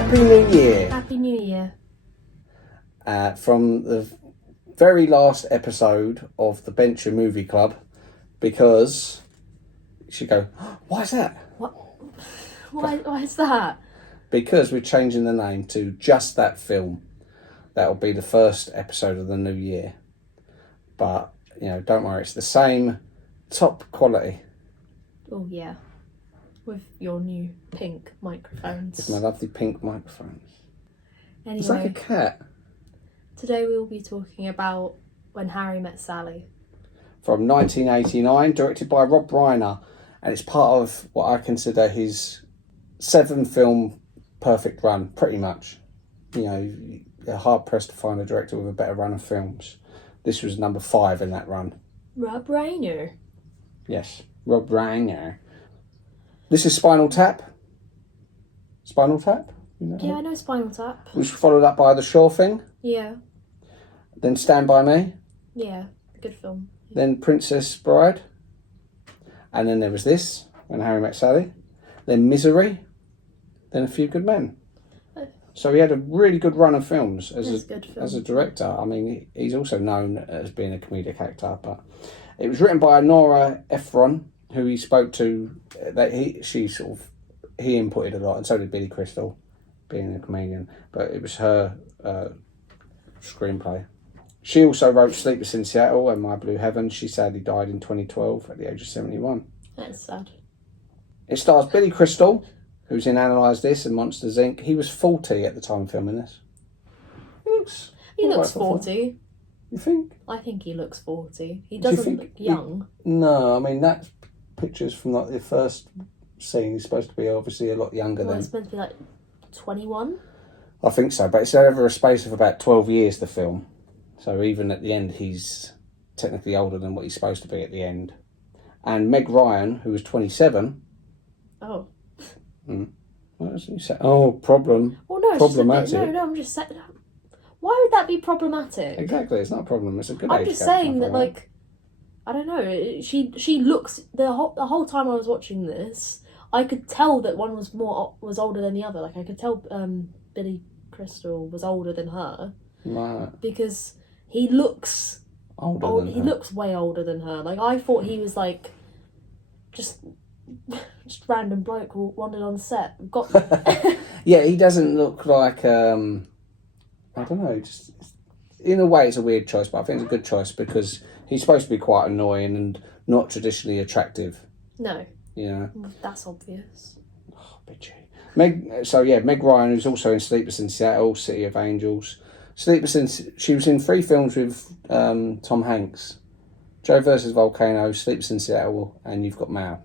Happy New Year. Happy New Year. From the very last episode of the Bencher Movie Club, because you should go, why is that? What? Why is that? Because we're changing the name to Just That Film. That'll be the first episode of the new year. But, you know, don't worry, it's the same top quality. Oh, yeah. With your new pink microphones. With my lovely pink microphones. Anyway, It's like a cat. Today we will be talking about When Harry Met Sally. From 1989, directed by Rob Reiner. And it's part of what I consider his 7-film perfect run, pretty much. You know, you're hard-pressed to find a director with a better run of films. This was number 5 in that run. Rob Reiner. Yes, Rob Reiner. This is Spinal Tap. Spinal Tap? You know? Yeah, I know Spinal Tap. Which was followed up by The Sure Thing. Yeah. Then Stand By Me. Yeah, good film. Then Princess Bride. And then there was this, When Harry Met Sally. Then Misery. Then A Few Good Men. So he had a really good run of films as a director. I mean, he's also known as being a comedic actor, but it was written by Nora Ephron, who he spoke to. He inputted a lot, and so did Billy Crystal, being a comedian. But it was her screenplay. She also wrote Sleepless in Seattle and My Blue Heaven. She sadly died in 2012 at the age of 71. That's sad. It stars Billy Crystal, who's in Analyze This and Monsters Inc. He was 40 at the time of filming this. He looks 40. You think? I think he looks 40. He doesn't look young. No, I mean, that picture's from like the first scene. He's supposed to be obviously a lot younger than. It's meant to be like 21? I think so, but it's over a space of about 12 years, the film. So even at the end, he's technically older than what he's supposed to be at the end. And Meg Ryan, who was 27. Oh. What else did you say? Oh, problem. Well, no, problematic. I'm just saying. Why would that be problematic? Exactly, it's not a problem. It's a good. I'm just saying that, like, I don't know. She looks the whole time I was watching this, I could tell that one was older than the other. Like I could tell Billy Crystal was older than her. Right. Because he looks older than her. He looks way older than her. Like I thought he was like just random bloke who wandered on set. Yeah, he doesn't look like I don't know, just in a way it's a weird choice, but I think it's a good choice because he's supposed to be quite annoying and not traditionally attractive. No. You know. That's obvious. Oh, bitchy. Meg Ryan, who's also in Sleepless in Seattle, City of Angels. She was in 3 films with Tom Hanks. Joe vs. Volcano, Sleepless in Seattle, and You've Got Mail.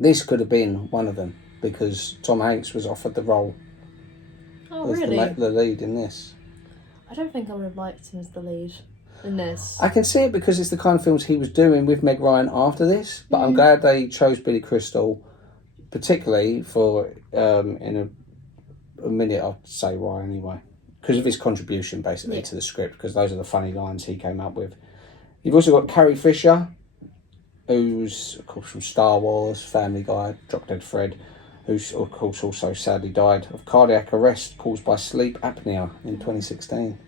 This could have been one of them because Tom Hanks was offered the role as the lead in this. I don't think I would have liked him as the lead in this. I can see it because it's the kind of films he was doing with Meg Ryan after this, but I'm glad they chose Billy Crystal, particularly for, in a minute I'll say why anyway, because of his contribution basically to the script, because those are the funny lines he came up with. You've also got Carrie Fisher, who's of course from Star Wars, Family Guy, Drop Dead Fred, who's of course also sadly died of cardiac arrest caused by sleep apnea in 2016.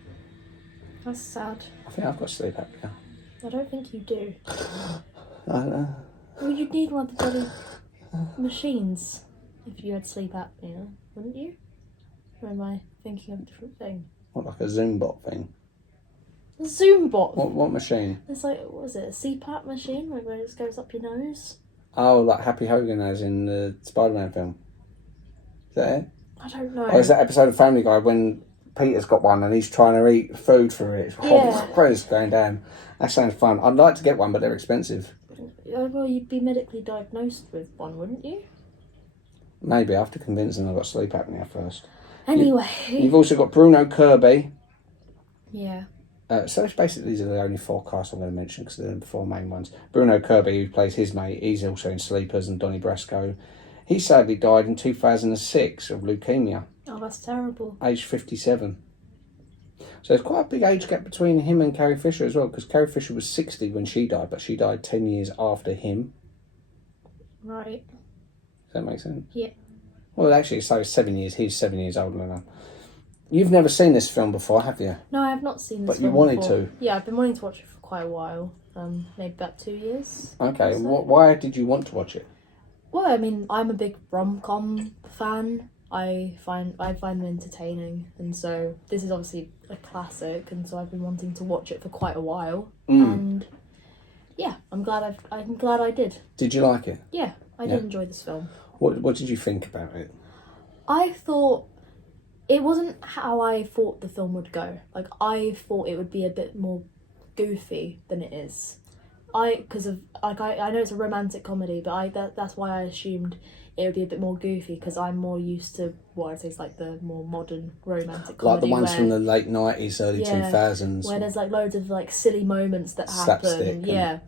That's sad. I think I've got sleep apnea. I don't think you do. I don't know. Well, you'd need one of the bloody machines if you had sleep apnea, wouldn't you? Or am I thinking of a different thing? What, like a Zoom bot thing? A Zoom bot? What machine? It's like, what is it, a CPAP machine? Like where it just goes up your nose? Oh, like Happy Hogan has in the Spider-Man film. Is that it? I don't know. Or is that episode of Family Guy when Peter's got one and he's trying to eat food through it? It's going down. That sounds fun. I'd like to get one, but they're expensive. Well, you'd be medically diagnosed with one, wouldn't you? Maybe. I have to convince them I've got sleep apnea first. Anyway. You've also got Bruno Kirby. Yeah. So it's basically these are the only 4 casts I'm going to mention because they're the 4 main ones. Bruno Kirby, who plays his mate, he's also in Sleepers, and Donnie Brasco. He sadly died in 2006 of leukemia. Oh, that's terrible. Aged 57. So there's quite a big age gap between him and Carrie Fisher as well, because Carrie Fisher was 60 when she died, but she died 10 years after him. Right. Does that make sense? Yeah. Well, actually, so 7 years. He's 7 years older than her. You've never seen this film before, have you? No, I have not seen this But you film wanted before. to? Yeah, I've been wanting to watch it for quite a while. Maybe about 2 years. Okay, So. why did you want to watch it? Well, I mean, I'm a big rom-com fan. I find them entertaining, and so this is obviously a classic, and so I've been wanting to watch it for quite a while. And yeah, I'm glad I did. Did you like it? Yeah, I did enjoy this film. What did you think about it? I thought it wasn't how I thought the film would go. Like, I thought it would be a bit more goofy than it is. I know it's a romantic comedy, but that's why I assumed it would be a bit more goofy, because I'm more used to what I'd say is like the more modern romantic comedy. Like the ones from the late 90s, early 2000s. Where there's like loads of like silly moments that happen. Slapstick.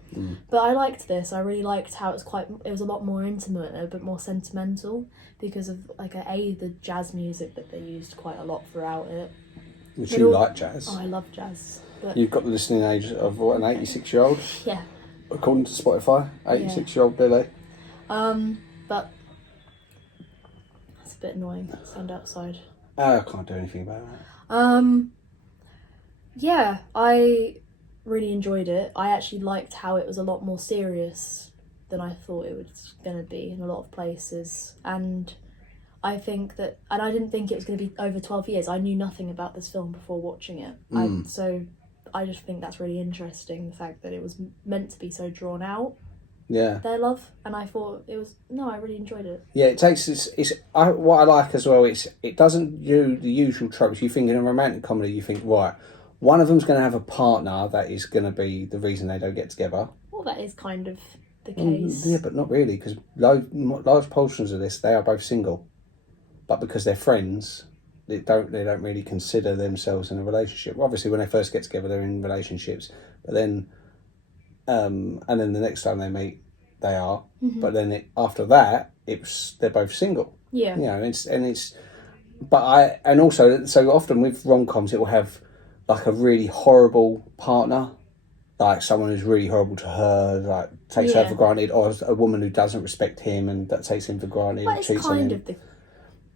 But I liked this. I really liked how it was a lot more intimate and a bit more sentimental, because of like the jazz music that they used quite a lot throughout it. Which you like jazz. Oh, I love jazz. But You've got the listening age of what, an 86-year-old? Yeah. According to Spotify, 86-year-old Lilly. But it's a bit annoying. Stand outside. I can't do anything about that. Yeah, I really enjoyed it. I actually liked how it was a lot more serious than I thought it was going to be in a lot of places. And I think that, and I didn't think it was going to be over 12 years. I knew nothing about this film before watching it. So I just think that's really interesting, the fact that it was meant to be so drawn out. Yeah. Their love, and I thought I really enjoyed it. Yeah, it takes what I like as well. It doesn't do the usual tropes. You think in a romantic comedy, you think, right, one of them's going to have a partner that is going to be the reason they don't get together. Well, that is kind of the case. Yeah, but not really, because large portions of this, they are both single, but because they're friends, they don't really consider themselves in a relationship. Obviously, when they first get together, they're in relationships, but then. And then the next time they meet, they are. Mm-hmm. But then after that, they're both single. Yeah. You know, so often with rom-coms, it will have like a really horrible partner, like someone who's really horrible to her, like takes her for granted, or a woman who doesn't respect him and that takes him for granted. But it's it's kind of the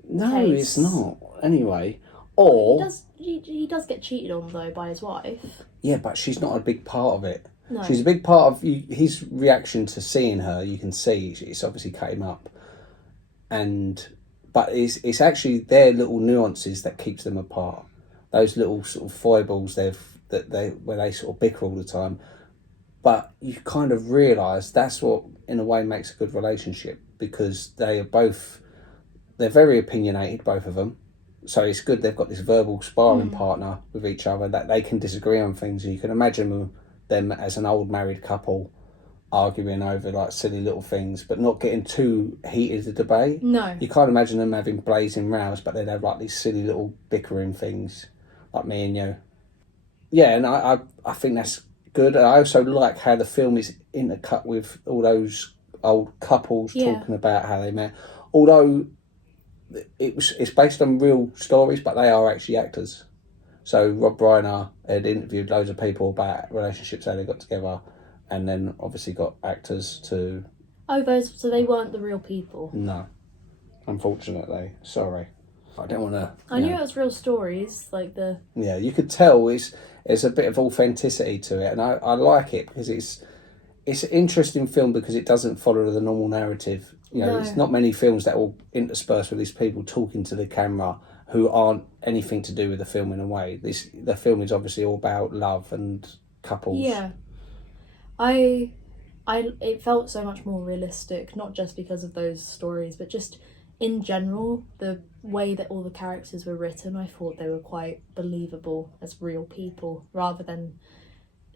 No, case. It's not. Anyway. Or he does get cheated on though by his wife. Yeah, but she's not a big part of it. No. She's a big part of his reaction to seeing her. You can see it's obviously cut him up, but it's actually their little nuances that keeps them apart. Those little sort of foibles where they sort of bicker all the time, but you kind of realise that's what in a way makes a good relationship, because they're very opinionated, both of them. So it's good they've got this verbal sparring partner with each other, that they can disagree on things. And you can imagine them as an old married couple arguing over like silly little things, but not getting too heated a debate. No. You can't imagine them having blazing rows, but they'd have like these silly little bickering things, like me and you. Yeah, and I think that's good. And I also like how the film is intercut with all those old couples talking about how they met. Although it's based on real stories, but they are actually actors. So Rob Reiner had interviewed loads of people about relationships, how they got together, and then obviously got actors to... Oh, so they weren't the real people? No. Unfortunately. Sorry. I don't want to... I knew it was real stories, like the... Yeah, you could tell it's a bit of authenticity to it, and I like it, because it's an interesting film because it doesn't follow the normal narrative. You know, There's not many films that will intersperse with these people talking to the camera who aren't anything to do with the film in a way. The film is obviously all about love and couples. Yeah. It felt so much more realistic, not just because of those stories, but just in general, the way that all the characters were written, I thought they were quite believable as real people, rather than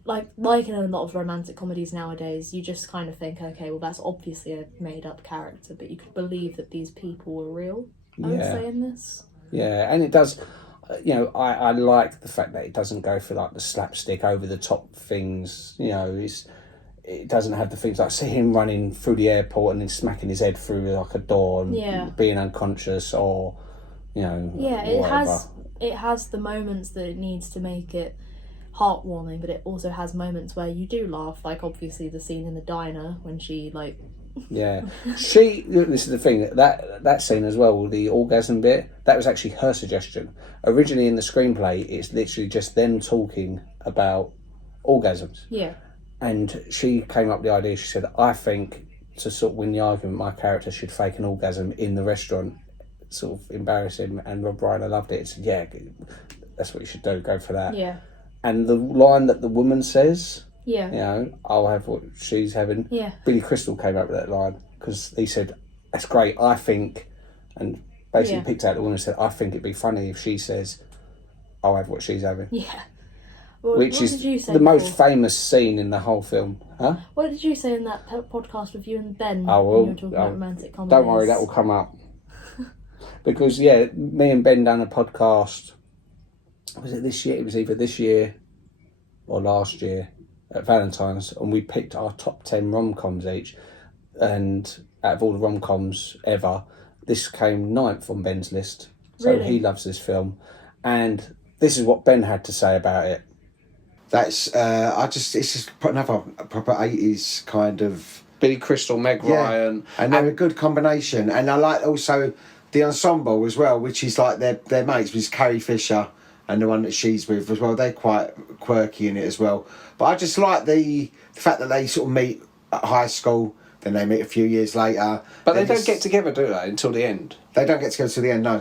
like in a lot of romantic comedies nowadays, you just kind of think, okay, well, that's obviously a made-up character, but you could believe that these people were real. I would say in this. Yeah, and it does. You know, I like the fact that it doesn't go for like the slapstick, over the top things. You know, it doesn't have the things like see him running through the airport and then smacking his head through like a door and being unconscious, or you know. Yeah, whatever. it has the moments that it needs to make it heartwarming, but it also has moments where you do laugh, like obviously the scene in the diner when she like Yeah. This is the thing, that scene as well, the orgasm bit, that was actually her suggestion. Originally in the screenplay, it's literally just them talking about orgasms. Yeah. And she came up with the idea, she said, I think to sort of win the argument, my character should fake an orgasm in the restaurant, sort of embarrass him, and Rob Reiner loved it. Said, yeah, that's what you should do, go for that. Yeah. And the line that the woman says, yeah, you know, I'll have what she's having. Yeah. Billy Crystal came up with that line because he said, that's great, I think, and basically picked out the woman and said, I think it'd be funny if she says, I'll have what she's having. Yeah. Well, which is the most famous scene in the whole film. Huh? What did you say in that podcast with you and Ben? Oh, well, when you were talking about romantic comedies? Don't worry, that will come up. Because, yeah, me and Ben done a podcast, was it this year? It was either this year or last year at Valentine's, and we picked our top 10 rom-coms each, and out of all the rom-coms ever, this came 9th on Ben's list. So Really? He loves this film. And this is what Ben had to say about it. That's it's just another proper 80s kind of Billy Crystal, Meg Ryan, and they're a good combination. And I like also the ensemble as well, which is like their mates, which is Carrie Fisher and the one that she's with as well. They're quite quirky in it as well. But I just like the fact that they sort of meet at high school, then they meet a few years later. But they don't get together, do they, until the end? They don't get together till the end, no.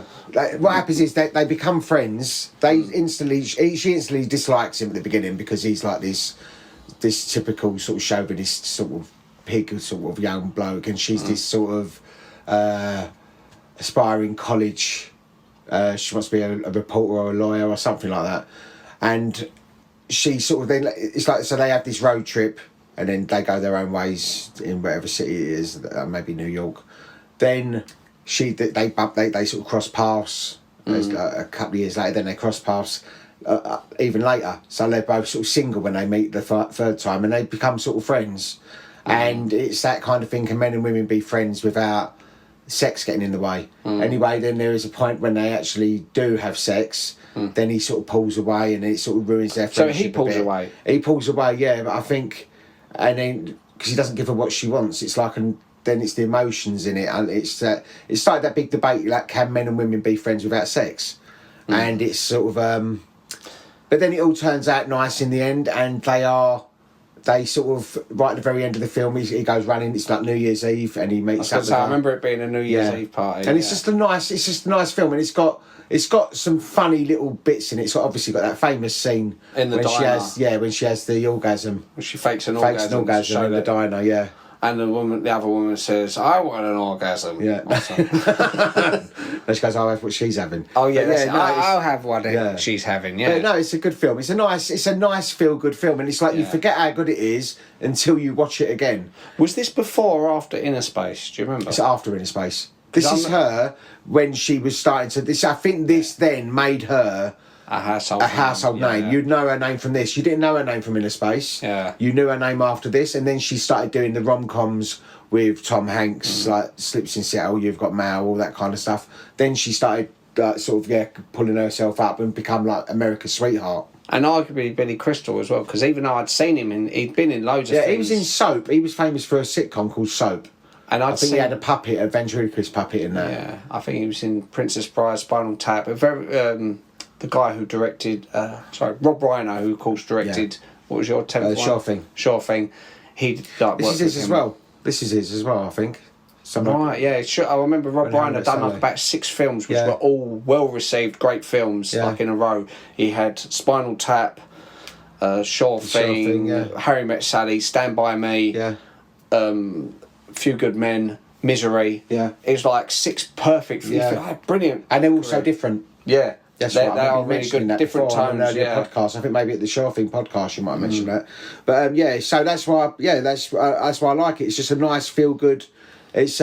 What happens is they become friends. She instantly dislikes him at the beginning because he's like this typical sort of chauvinist sort of pig sort of young bloke, and she's this sort of aspiring college. She wants to be a reporter or a lawyer or something like that, and she sort of then it's like so they have this road trip. And then they go their own ways in whatever city it is, maybe New York. Then they sort of cross paths. A couple of years later, then they cross paths even later. So they're both sort of single when they meet the third time, and they become sort of friends. And it's that kind of thing: can men and women be friends without sex getting in the way? Anyway, then there is a point when they actually do have sex. Then he sort of pulls away, and it sort of ruins their friendship. So he pulls away. He pulls away, yeah. But I think. And then, because he doesn't give her what she wants, it's like, and then it's the emotions in it, and it's like that big debate, like, can men and women be friends without sex? And it's sort of, but then it all turns out nice in the end, and they sort of, right at the very end of the film, he goes running, it's like New Year's Eve, and he meets up with her. I remember it being a New Year's Eve party. And it's just a nice film, and it's got some funny little bits in it. It's obviously got that famous scene in the diner. When she has the orgasm. When she fakes an orgasm in the diner, yeah. And the other woman says, "I want an orgasm." Yeah. And she goes, "I'll have what she's having." Oh yeah, I'll have what she's having. Yeah. No, it's a good film. It's a nice feel good film, and it's like you forget how good it is until you watch it again. Was this before or after Inner Space? Do you remember? It's after Inner Space. This is her when she was starting to. I think this then made her a household name. Yeah. You'd know her name from this. You didn't know her name from Inner Space. Yeah. You knew her name after this, and then she started doing the rom-coms with Tom Hanks, like Slips in Seattle, You've Got Mail, all that kind of stuff. Then she started pulling herself up and become like America's Sweetheart. And arguably Billy Crystal as well, because even though I'd seen him he'd been in loads of things. Yeah, he was in Soap. He was famous for a sitcom called Soap. And I think he had a ventriloquist puppet in there. Yeah, I think he was in Princess Bride, Spinal Tap. The guy who directed, Rob Reiner, who of course directed, what was your 10th one? Sure Thing. This is his as well. This is his as well, I think. Right, yeah. I remember Rob Reiner done like about 6 films, which were all well received, great films, like in a row. He had Spinal Tap, Sure Thing, Harry Met Sally, Stand By Me, Few Good Men, Misery. Yeah. It was like 6 perfect. Brilliant. And they're all so different. Yeah. That's they right. are really good, different tones. Podcast. I think maybe at the Sure Thing podcast you might have mentioned that. But so that's why. That's why I like it. It's just a nice feel good. It's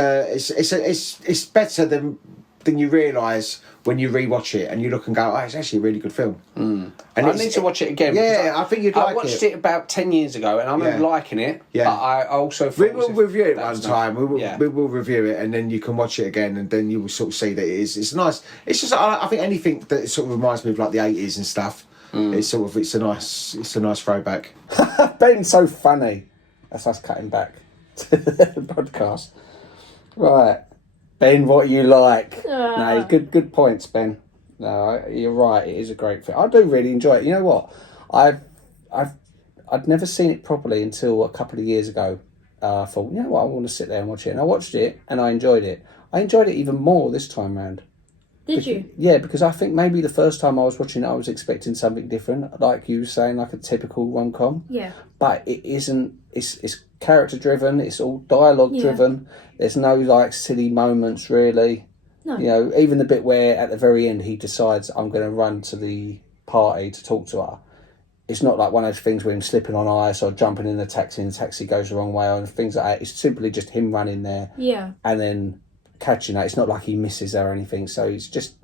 better than you realise when you rewatch it and you look and go, it's actually a really good film. And I need to watch it again. Yeah, I think you'd like it. I watched it about 10 years ago and I remember liking it. Yeah. But I also thought we will review it one time. We will review it and then you can watch it again and then you will sort of see that it's nice. It's just I think anything that sort of reminds me of like the 80s and stuff. It's a nice throwback. Ben's so funny. That's us cutting back. to the podcast. Right, Ben, what you like? No, good points, Ben. No, you're right. It is a great film. I do really enjoy it. You know what? I'd never seen it properly until a couple of years ago. I thought, you know what, I want to sit there and watch it. And I watched it and I enjoyed it. I enjoyed it even more this time round. Did you? Yeah, because I think maybe the first time I was watching it, I was expecting something different, like you were saying, like a typical rom-com. Yeah. But it isn't. It's character driven. It's all dialogue driven. There's no like silly moments really. No. You know, even the bit where at the very end he decides I'm going to run to the party to talk to her. It's not like one of those things where him slipping on ice or jumping in the taxi and the taxi goes the wrong way or things like that. It's simply just him running there. Yeah. And then catching her. It's not like he misses her or anything. So it's just,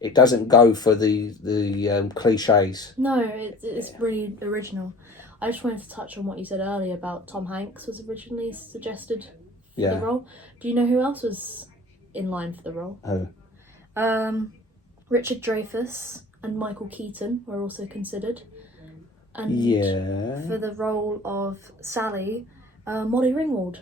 it doesn't go for the cliches. No, it's really original. I just wanted to touch on what you said earlier about Tom Hanks was originally suggested for the role. Do you know who else was in line for the role? Who? Richard Dreyfuss and Michael Keaton were also considered. And for the role of Sally, Molly Ringwald.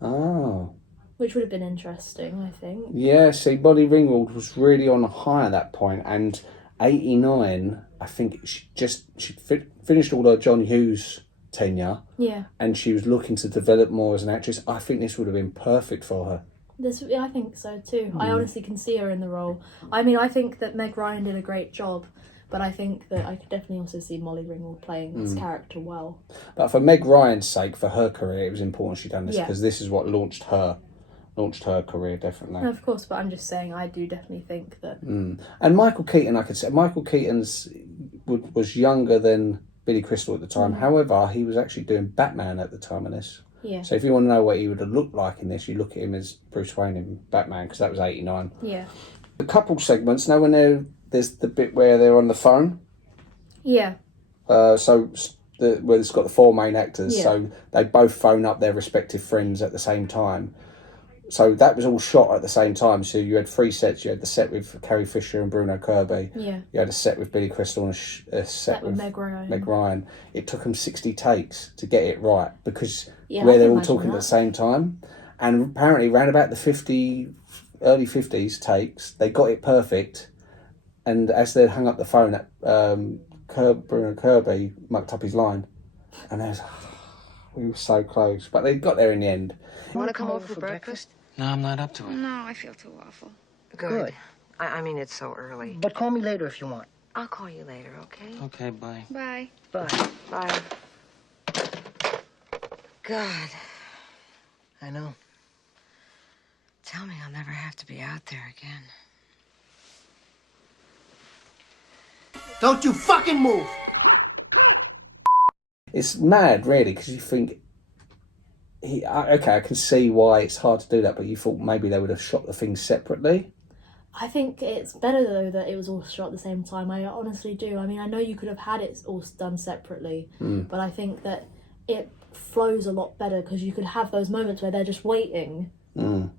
Oh. Which would have been interesting, I think. Yeah, see, Molly Ringwald was really on a high at that point, and 89, I think she'd finished all her John Hughes tenure. Yeah. And she was looking to develop more as an actress. I think this would have been perfect for her. I think so too. I honestly can see her in the role. I mean, I think that Meg Ryan did a great job, but I think that I could definitely also see Molly Ringwald playing this character well. But for Meg Ryan's sake, for her career, it was important she'd done this because this is what launched her career, definitely. No, of course, but I'm just saying I do definitely think that. And Michael Keaton, I could say, Michael Keaton's was younger than Billy Crystal at the time. However, he was actually doing Batman at the time of this. Yeah. So if you want to know what he would have looked like in this, you look at him as Bruce Wayne in Batman, because that was 89. Yeah. The couple segments, now when there's the bit where they're on the phone. Yeah. Where it's got the four main actors, so they both phone up their respective friends at the same time. So that was all shot at the same time. So you had three sets. You had the set with Carrie Fisher and Bruno Kirby. Yeah. You had a set with Billy Crystal and a set with Meg Ryan. It took them 60 takes to get it right because where they're all talking at the same time. And apparently around about the early 50s takes, they got it perfect. And as they hung up the phone, Bruno Kirby mucked up his line. And we were so close. But they got there in the end. You want to come over for breakfast? No, I'm not up to it. No, I feel too awful. Good. I mean, it's so early. But call me later if you want. I'll call you later, okay? Okay, bye. Bye. Bye. Bye. God. I know. Tell me I'll never have to be out there again. Don't you fucking move! It's mad, really, because you think... I can see why it's hard to do that, but you thought maybe they would have shot the things separately. I think it's better, though, that it was all shot at the same time. I honestly do. I mean, I know you could have had it all done separately, but I think that it flows a lot better because you could have those moments where they're just waiting, and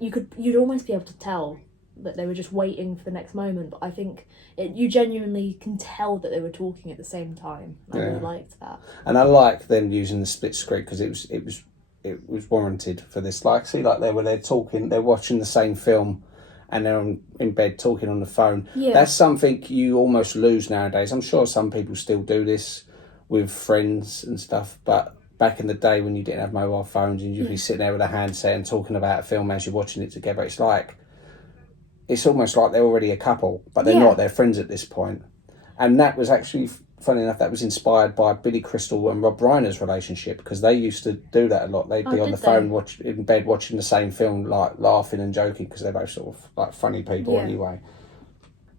you'd almost be able to tell that they were just waiting for the next moment. But I think you genuinely can tell that they were talking at the same time. I really liked that. And I like them using the split screen because it was warranted for this. Like, see, like they're talking, they're watching the same film, and they're in bed talking on the phone. Yeah. That's something you almost lose nowadays. I'm sure some people still do this with friends and stuff, but back in the day when you didn't have mobile phones and you'd be sitting there with a handset and talking about a film as you're watching it together, it's almost like they're already a couple, but they're not. They're friends at this point. And that was actually, funny enough, that was inspired by Billy Crystal and Rob Reiner's relationship, because they used to do that a lot. They'd be on the phone in bed watching the same film, like laughing and joking, because they're both sort of like funny people anyway.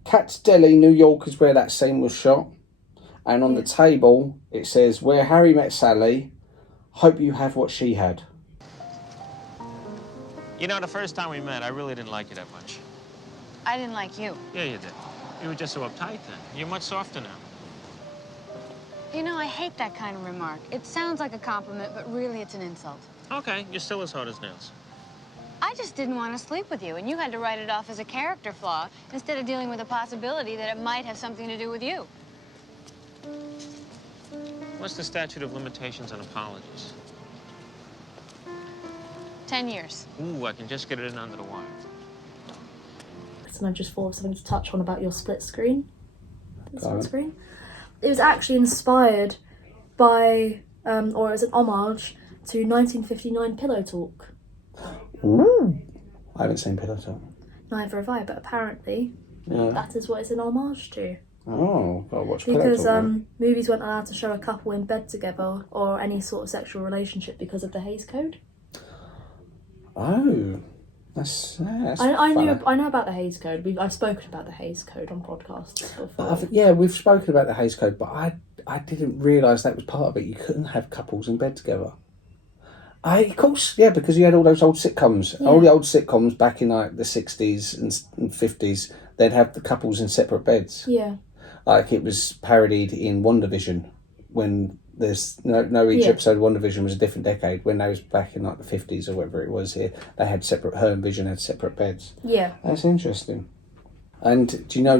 Cat's Deli, New York, is where that scene was shot. And on the table, it says, "Where Harry met Sally, hope you have what she had." You know, the first time we met, I really didn't like you that much. I didn't like you. Yeah, you did. You were just so uptight then. You're much softer now. You know, I hate that kind of remark. It sounds like a compliment, but really it's an insult. Okay, you're still as hard as nails. I just didn't want to sleep with you, and you had to write it off as a character flaw instead of dealing with the possibility that it might have something to do with you. What's the statute of limitations on apologies? 10 years. Ooh, I can just get it in under the wire. And I just thought of something to touch on about your split screen. The Go on. split screen. It was actually inspired by, or as an homage to 1959 Pillow Talk. Ooh. I haven't seen Pillow Talk. Neither have I, but apparently Yeah. that is what it's an homage to. Oh, gotta watch Pillow Because Talk. then. movies weren't allowed to show a couple in bed together or any sort of sexual relationship because of the Hays Code. Oh, that's I funny. know about the Hays Code. I've spoken about the Hays Code on podcasts before. Yeah, we've spoken about the Hays Code, but I didn't realise that was part of it. You couldn't have couples in bed together. Of course, yeah, because you had all those old sitcoms. Yeah. All the old sitcoms back in like the 60s and 50s, they'd have the couples in separate beds. Yeah. Like it was parodied in WandaVision when there's each Yeah. episode of WandaVision was a different decade. When they was back in like the 50s or whatever it was here, they had separate, her and Vision had separate beds. Yeah. That's interesting. And do you know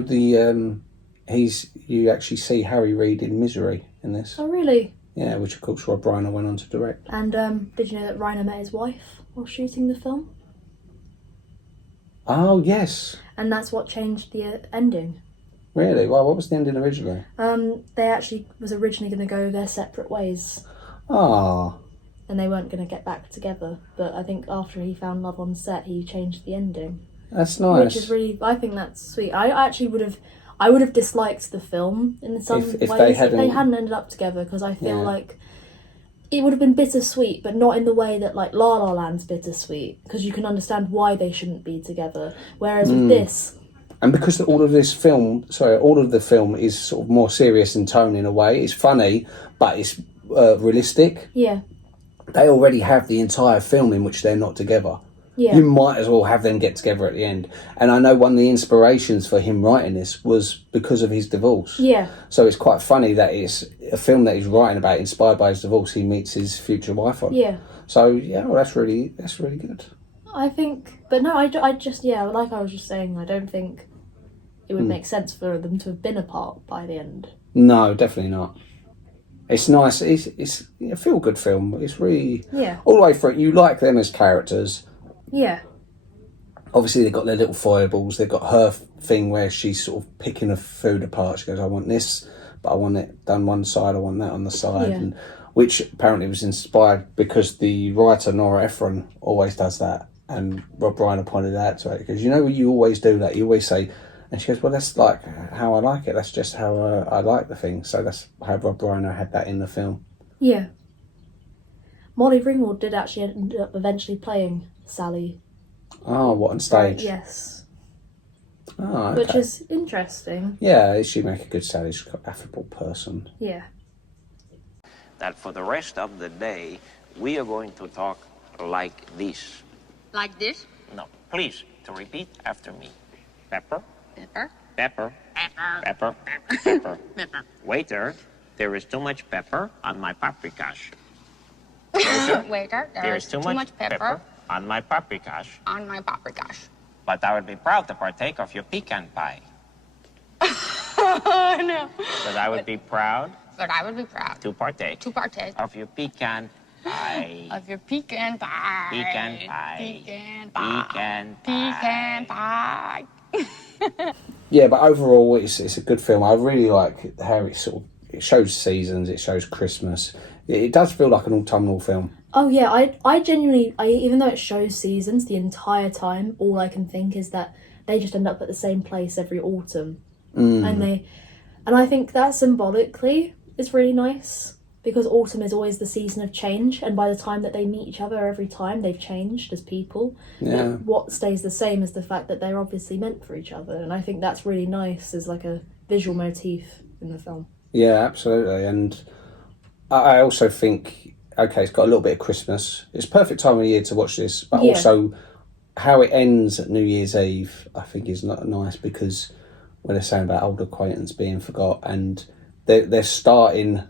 you actually see Harry Reid in Misery in this? Oh, really? Yeah, which of course Rob Reiner went on to direct. And did you know that Reiner met his wife while shooting the film? Oh, yes. And that's what changed the ending. Really? Well, what was the ending originally? They actually was originally going to go their separate ways. Ah. And they weren't going to get back together. But I think after he found love on set, he changed the ending. That's nice. Which is really, I think that's sweet. I actually would have disliked the film in some If ways they if they hadn't- hadn't ended up together, because I feel Yeah. like it would have been bittersweet, but not in the way that like La La Land's bittersweet, because you can understand why they shouldn't be together. Whereas with this, And because all of the film is sort of more serious in tone in a way. It's funny, but it's realistic. yeah, They already have the entire film in which they're not together. yeah, You might as well have them get together at the end. And I know one of the inspirations for him writing this was because of his divorce. yeah, So it's quite funny that it's a film that he's writing about, inspired by his divorce. He meets his future wife on. yeah. So yeah, well, that's really good. I think, but no, I just, yeah, like I was just saying, I don't think it would make sense for them to have been apart by the end. No, definitely not. It's nice. It's a feel good film. It's really Yeah, all the way through. You like them as characters. yeah, Obviously, they've got their little foibles. They've got her thing where she's sort of picking the food apart. She goes, "I want this, but I want it done one side. I want that on the side." Yeah. And which apparently was inspired because the writer Nora Ephron always does that. And Rob Reiner pointed out to her because you always do that. You always say, and she goes, "Well, that's like how I like it. That's just how I like the thing." So that's how Rob Reiner had that in the film. yeah. Molly Ringwald did actually end up eventually playing Sally. Oh, what on stage? Yes. Oh, okay. Which is interesting. Yeah, she make a good Sally. She's an affable person. Yeah. That for the rest of the day, we are going to talk like this. Like this? No, please, to repeat after me. Pepper, Pepper. pepper, Pepper. pepper, pepper. Pepper. Waiter, there is too much pepper on my paprikash. Waiter, There is too much pepper on my paprikash. on my paprikash. But I would be proud to partake of your pecan pie. Oh, no. But I would be proud But I would be proud to partake to partake of your pecan pie. of your pecan pie. Pecan pie. Pecan pie. Pecan pie. Pecan pie. Yeah, but overall, it's a good film. I really like how it shows seasons. It shows Christmas. It does feel like an autumnal film. Oh yeah, I genuinely, even though it shows seasons the entire time, all I can think is that they just end up at the same place every autumn. And I think that symbolically is really nice, because autumn is always the season of change, and by the time that they meet each other every time, they've changed as people. Yeah. But what stays the same is the fact that they're obviously meant for each other, and I think that's really nice as like a visual motif in the film. Yeah, absolutely. And I also think, okay, it's got a little bit of Christmas. It's a perfect time of year to watch this, but Yeah. also how it ends at New Year's Eve, I think is not nice, because when they're saying about old acquaintance being forgot, and they're starting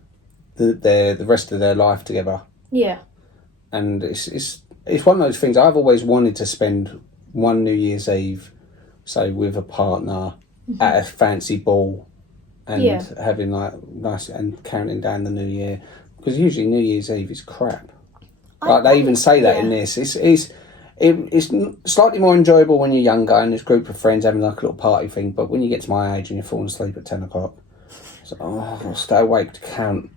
the rest of their life together. Yeah. And it's one of those things. I've always wanted to spend one New Year's Eve, say, with a partner at a fancy ball, and Yeah. having like nice and counting down the new year, because usually New Year's Eve is crap. Like they even say that in this. It's slightly more enjoyable when you're younger and there's a group of friends having like a little party thing. But when you get to my age and you're falling asleep at 10 o'clock, it's like, I'll stay awake to count.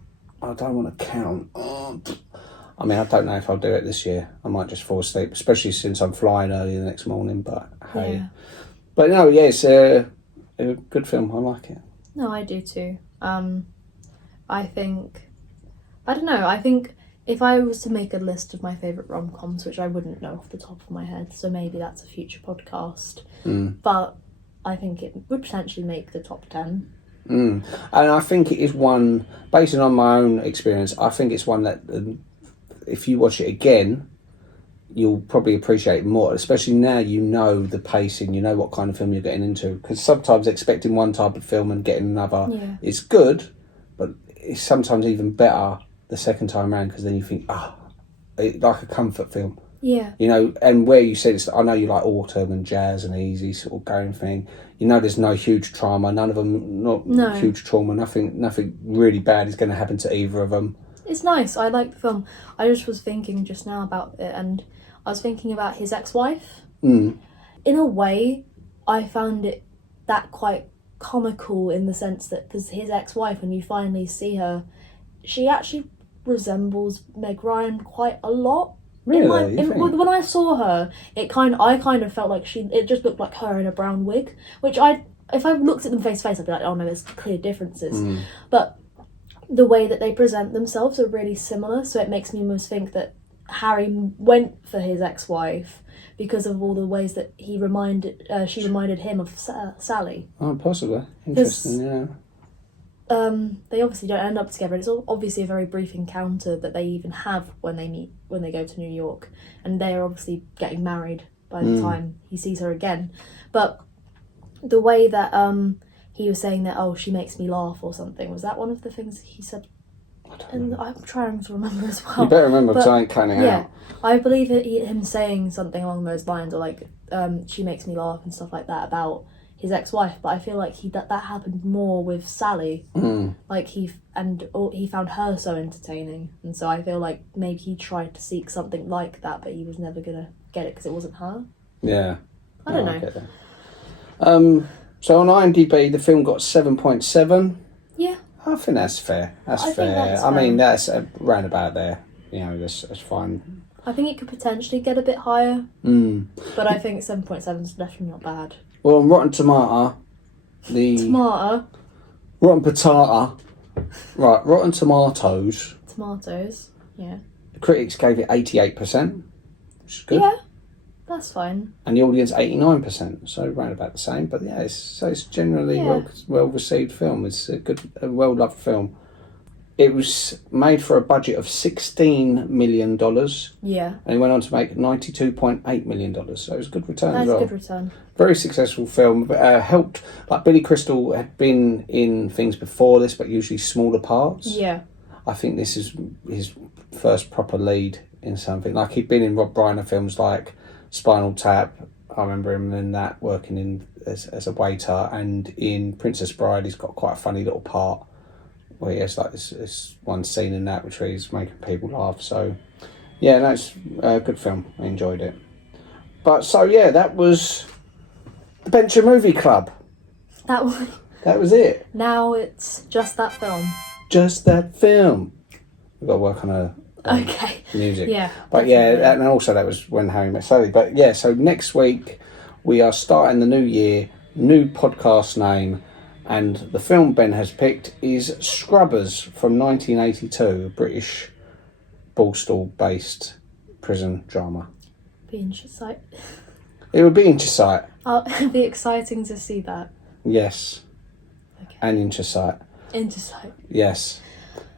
I don't want to count. I mean, I don't know if I'll do it this year. I might just fall asleep, especially since I'm flying early the next morning. But hey, but no, yeah, it's a good film. I like it. No, I do too. I think if I was to make a list of my favourite rom-coms, which I wouldn't know off the top of my head, so maybe that's a future podcast, but I think it would potentially make the top 10. And I think it is one, based on my own experience, I think it's one that if you watch it again, you'll probably appreciate it more, especially now you know the pacing, you know what kind of film you're getting into, because sometimes expecting one type of film and getting another is good, but it's sometimes even better the second time around, because then you think, like a comfort film. Yeah. You know, and where you said, I know you like autumn and jazz and easy sort of going thing. You know, there's no huge trauma, none of them, huge trauma, nothing really bad is going to happen to either of them. It's nice. I like the film. I just was thinking just now about it, and I was thinking about his ex-wife. In a way, I found it that quite comical in the sense that, because his ex-wife, when you finally see her, she actually resembles Meg Ryan quite a lot. Really? When I saw her, I kind of felt like it just looked like her in a brown wig, which if I looked at them face to face, I'd be like, oh no, there's clear differences. But the way that they present themselves are really similar, so it makes me almost think that Harry went for his ex-wife because of all the ways that she reminded him of Sally. Oh, possibly. Interesting, yeah. They obviously don't end up together. It's obviously a very brief encounter that they even have when they go to New York, and they are obviously getting married by the time he sees her again. But the way that he was saying that, she makes me laugh or something, was that one of the things he said? And I'm trying to remember as well. You better remember, because I ain't cutting it out. I believe him saying something along those lines, or like, she makes me laugh and stuff like that about his ex-wife, but I feel like that happened more with Sally. Like he found her so entertaining, and so I feel like maybe he tried to seek something like that, but he was never gonna get it because it wasn't her. Yeah, I don't know. Get that. So on IMDb, the film got 7.7. Yeah, I think that's fair. That's fair. Think that's I mean, fair. that's round about there. You know, that's fine. I think it could potentially get a bit higher, but I think 7.7 is definitely not bad. Well, on Rotten Tomato, Rotten Potato, right, Rotten Tomatoes, yeah. the critics gave it 88%, which is good. Yeah, that's fine. And the audience 89%, so round about the same. But yeah, it's generally well received film. It's a well loved film. It was made for a budget of $16 million. Yeah. And it went on to make $92.8 million. So it was a good return as well. That's a good return. Very successful film. Helped, like Billy Crystal had been in things before this, but usually smaller parts. Yeah. I think this is his first proper lead in something. Like he'd been in Rob Reiner films like Spinal Tap. I remember him in that, working in as a waiter. And in Princess Bride, he's got quite a funny little part, where he has like this one scene in that which he's making people laugh. So yeah, that's a good film. I enjoyed it. But so yeah, that was the Bencher Movie Club. That was it. Now it's just that film. Just that film. We've got to work on music. Yeah. But yeah, and also that was When Harry Met Sally. But yeah, so next week we are starting the new year, new podcast name. And the film Ben has picked is Scrubbers from 1982, a British Borstal-based prison drama. Be interesting. It would be interesting. It'd be exciting to see that. Yes. Okay. And interesting. Interesting. Yes.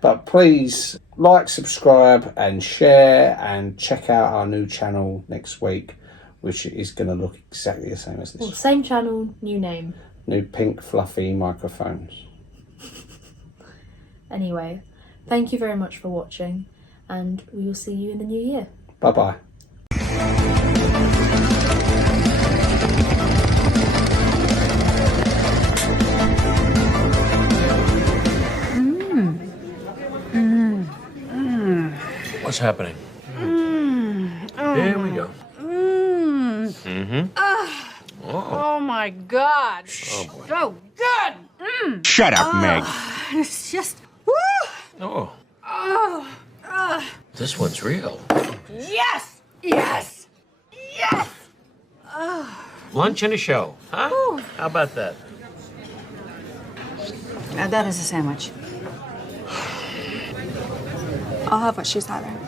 But please like, subscribe and share, and check out our new channel next week, which is going to look exactly the same as this. Well, same channel, new name. New pink fluffy microphones. Anyway, thank you very much for watching, and we will see you in the new year. Bye-bye. What's happening? There we go. Oh my God. Oh, boy. So good. Shut up, Meg. It's just, woo! Oh, Oh. this one's real. Yes! Yes! Yes! Lunch and a show, huh? How about that? That is a sandwich. I'll have what she's having.